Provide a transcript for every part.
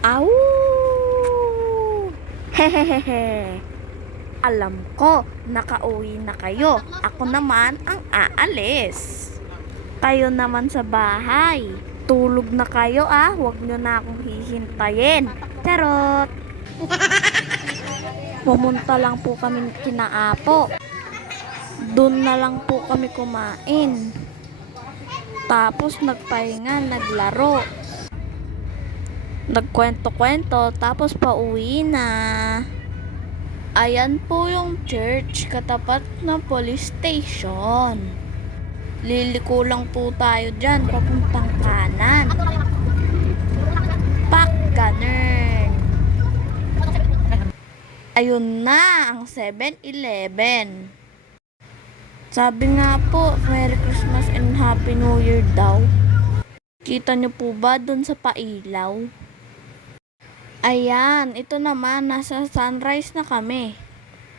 Au! Hehehehe. Alam ko, nakauwi na kayo. Ako naman ang aalis. Kayo naman sa bahay. Tulog na kayo ah. Huwag nyo na akong hihintayin. Charot! Pumunta lang po kami kina Apo. Doon na lang po kami kumain. Tapos nagpahinga, naglaro. Nagkwento-kwento, tapos pauwi na. Ayan po yung church, katapat ng police station. Liliko lang po tayo dyan, papuntang kanan. Pak, ganun. Ayun na, ang 7-Eleven. Sabi nga po, Merry Christmas and Happy New Year daw. Kita nyo po ba dun sa pailaw? Ayan, ito naman, nasa sunrise na kami.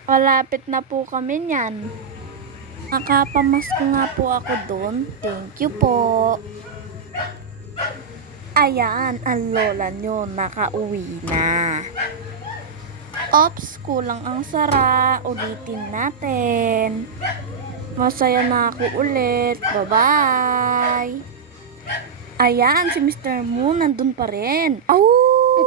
Malapit na po kami niyan. Nakapamasko nga po ako doon. Thank you po. Ayan, ang lola nyo nakauwi na. Ops, kulang ang sara. Ulitin natin. Masaya na ako ulit. Bye-bye. Ayan, si Mr. Moon nandun pa rin. Oh!